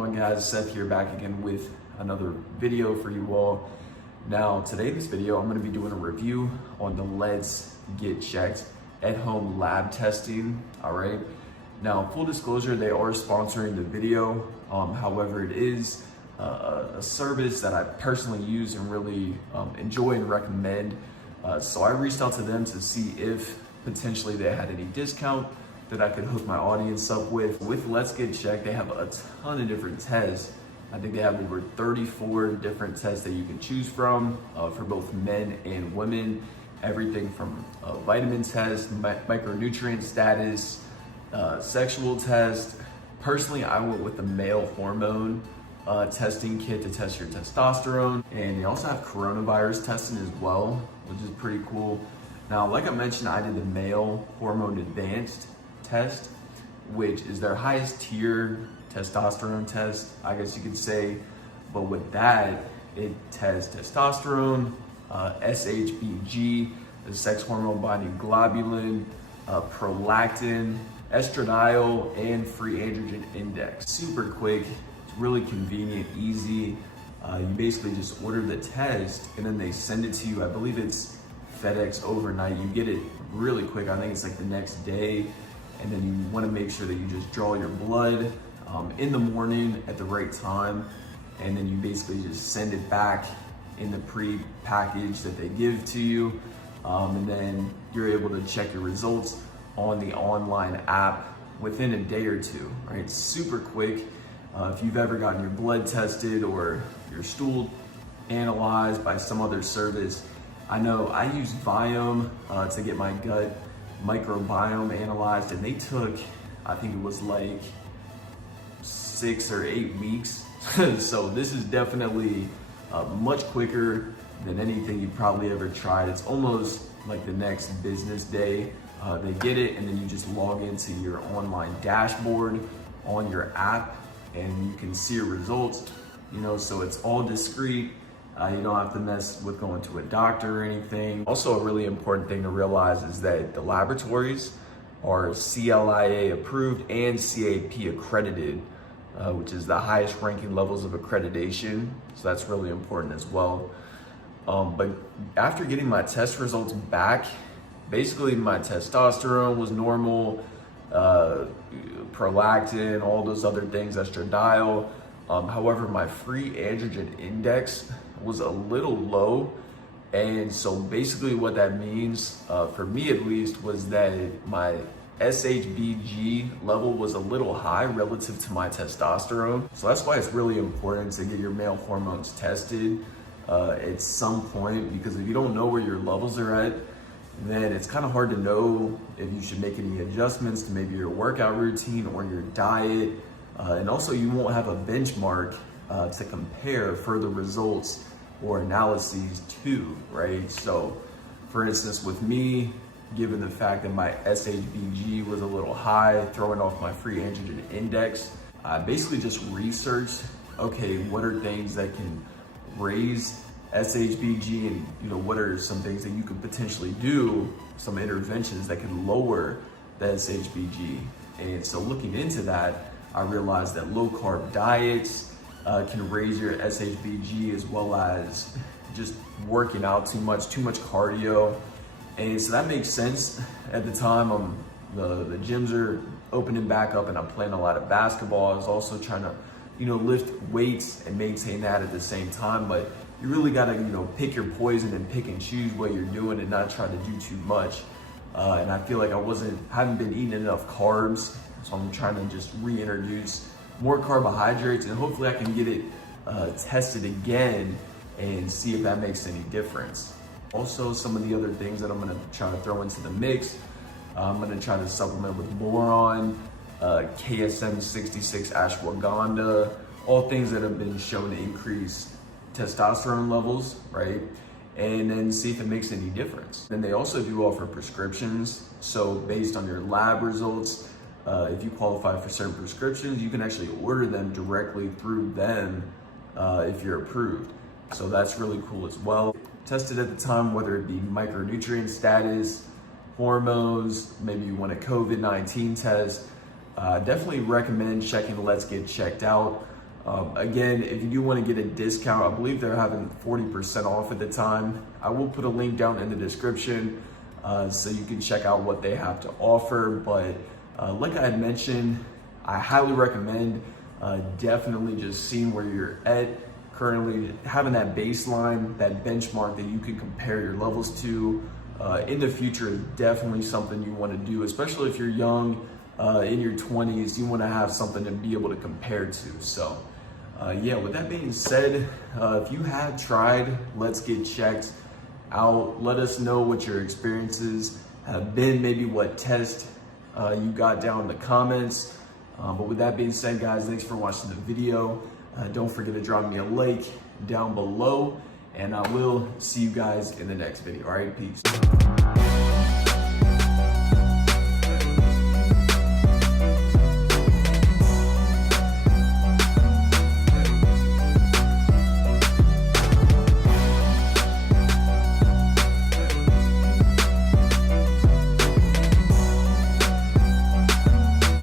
going, guys? Seth here, back again with another video for you all. Now today in this video I'm going to be doing a review on the Let's Get Checked at home lab testing. All right, now full disclosure, they are sponsoring the video. However, it is a service that I personally use and really enjoy and recommend. So I reached out to them to see if potentially they had any discount that I could hook my audience up with. With Let's Get Checked, they have a ton of different tests. I think they have over 34 different tests that you can choose from for both men and women. Everything from vitamin test, micronutrient status, sexual test. Personally, I went with the male hormone testing kit to test your testosterone. And they also have coronavirus testing as well, which is pretty cool. Now, like I mentioned, I did the male hormone advanced test, which is their highest tier testosterone test, I guess you could say. But with that, it tests testosterone, SHBG, the sex hormone binding globulin, prolactin, estradiol, and free androgen index. Super quick, it's really convenient, easy. You basically just order the test and then they send it to you. I believe it's FedEx overnight. You get it really quick. I think it's like the next day. And then you want to make sure that you just draw your blood in the morning at the right time. And then you basically just send it back in the pre-package that they give to you. And then you're able to check your results on the online app within a day or two, right? It's super quick. If you've ever gotten your blood tested or your stool analyzed by some other service, I know I use Viome to get my gut microbiome analyzed, and they took, I think it was like 6 or 8 weeks. So this is definitely much quicker than anything you've probably ever tried. It's almost like the next business day. They get it, and then you just log into your online dashboard on your app, and you can see your results. You know, so it's all discreet. You don't have to mess with going to a doctor or anything. Also, a really important thing to realize is that the laboratories are CLIA approved and CAP accredited, which is the highest ranking levels of accreditation. So that's really important as well. But after getting my test results back, basically my testosterone was normal, prolactin, all those other things, estradiol. However, my free androgen index was a little low. And so basically what that means, for me at least, was that my SHBG level was a little high relative to my testosterone. So that's why it's really important to get your male hormones tested at some point, because if you don't know where your levels are at, then it's kind of hard to know if you should make any adjustments to maybe your workout routine or your diet. And also you won't have a benchmark to compare further results or analyses to, right? So for instance, with me, given the fact that my SHBG was a little high, throwing off my free androgen index, I basically just researched, okay, what are things that can raise SHBG, and what are some things that you could potentially do, some interventions that can lower the SHBG. And so looking into that, I realized that low carb diets can raise your SHBG, as well as just working out too much cardio. And so that makes sense. At the time, the gyms are opening back up and I'm playing a lot of basketball. I was also trying to, lift weights and maintain that at the same time. But you really gotta, pick your poison and pick and choose what you're doing and not try to do too much. And I feel like I haven't been eating enough carbs. So I'm trying to just reintroduce more carbohydrates, and hopefully I can get it tested again and see if that makes any difference. Also, some of the other things that I'm gonna try to throw into the mix, I'm gonna try to supplement with boron, KSM 66 ashwagandha, all things that have been shown to increase testosterone levels, right? And then see if it makes any difference. And they also do offer prescriptions. So based on your lab results, if you qualify for certain prescriptions, you can actually order them directly through them if you're approved. So that's really cool as well. Tested at the time, whether it be micronutrient status, hormones, maybe you want a COVID-19 test. Definitely recommend checking Let's Get Checked out. Again, if you do want to get a discount, I believe they're having 40% off at the time. I will put a link down in the description so you can check out what they have to offer. But like I had mentioned, I highly recommend definitely just seeing where you're at currently, having that baseline, that benchmark that you can compare your levels to in the future is definitely something you want to do, especially if you're young, in your 20s, you want to have something to be able to compare to. So yeah, with that being said, if you have tried Let's Get Checked out, let us know what your experiences have been, maybe what test you got down in the comments. But with that being said, guys, thanks for watching the video. Don't forget to drop me a like down below, and I will see you guys in the next video. All right, peace.